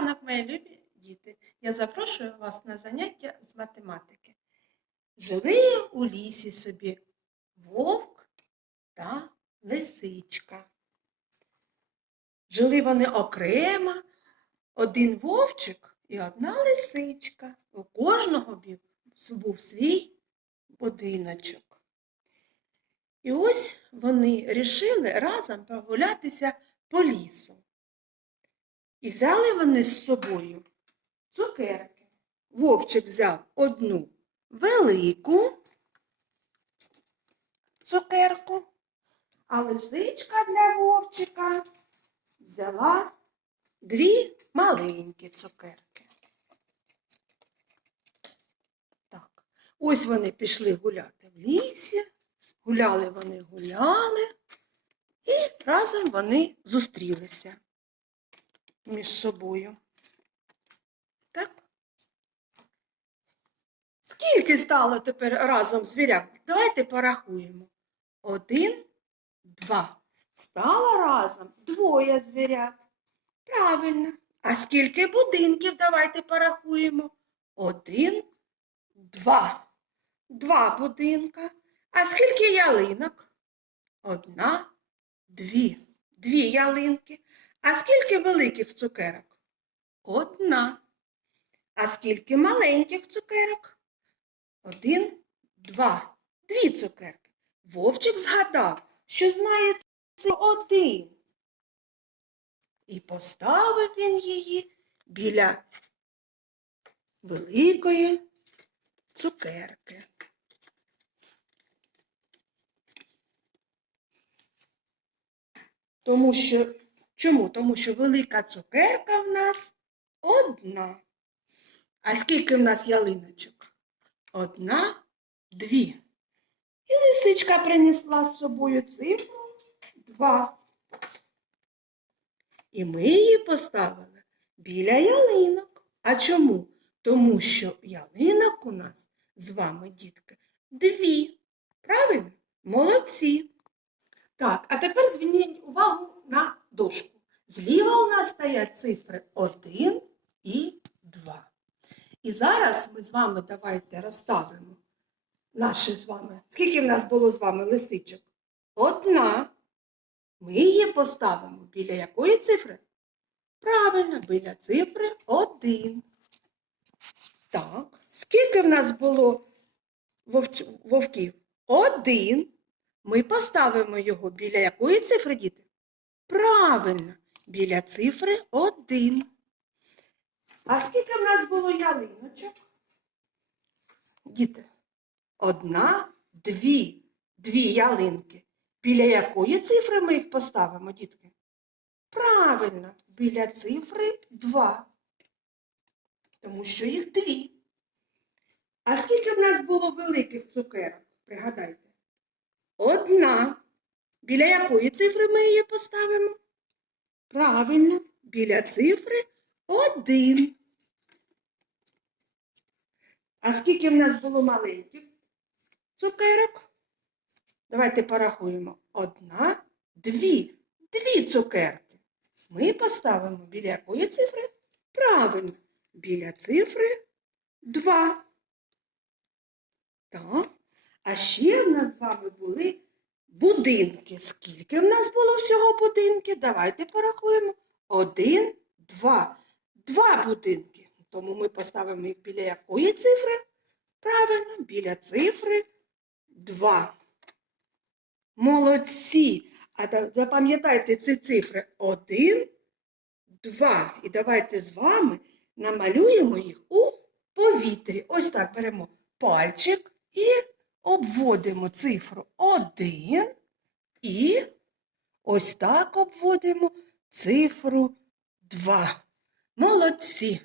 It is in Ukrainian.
ранок, мої любі діти. Я запрошую вас на заняття з математики. Жили у лісі собі вовк та лисичка. Жили вони окремо, один вовчик і одна лисичка. У кожного був свій будиночок. І ось вони рішили разом прогулятися по лісу. І взяли вони з собою цукерки. Вовчик взяв одну велику цукерку, а лисичка для вовчика взяла дві маленькі цукерки. Так, ось вони пішли гуляти в лісі, гуляли вони, гуляли, і разом вони зустрілися між собою. Так? Скільки стало тепер разом звірят? Давайте порахуємо. Один, два. Стало разом двоє звірят. Правильно. А скільки будинків давайте порахуємо? Один, два. Два будинка. А скільки ялинок? Одна, дві. Дві ялинки. А скільки великих цукерок? Одна. А скільки маленьких цукерок? Один, два, дві цукерки. Вовчик згадав, що знає це один. І поставив він її біля великої цукерки. Тому що Чому? Тому що велика цукерка в нас одна. А скільки в нас ялиночок? Одна, дві. І лисичка принесла з собою цифру два. І ми її поставили біля ялинок. А чому? Тому що ялинок у нас з вами, дітки, дві. Правильно? Молодці. Так, а тепер зверніть увагу на дошку. Зліва у нас стоять цифри 1 і 2. І зараз ми з вами давайте розставимо наші з вами. Скільки в нас було з вами лисичок? Одна. Ми її поставимо біля якої цифри? Правильно, біля цифри 1. Так, скільки в нас було вовч- вовків? Один. Ми поставимо його біля якої цифри, діти? Правильно, біля цифри 1. А скільки в нас було ялиночок? Діти, одна, дві, дві ялинки. Біля якої цифри ми їх поставимо, дітки? Правильно, біля цифри 2. Тому що їх дві. А скільки в нас було великих цукерок? Пригадайте. Одна. Біля якої цифри ми її поставимо? Правильно, біля цифри один. А скільки в нас було маленьких цукерок? Давайте порахуємо. Одна, дві. Дві цукерки. Ми поставимо біля якої цифри? Правильно, біля цифри два. Так. А ще в нас з вами були будинки. Скільки в нас було всього будинків? Давайте порахуємо. Один, два. Два будинки. Тому ми поставимо їх біля якої цифри? Правильно, біля цифри два. Молодці. А запам'ятайте ці цифри один, два. І давайте з вами намалюємо їх у повітрі. Ось так беремо пальчик і обводимо цифру 1 і ось так обводимо цифру 2. Молодці!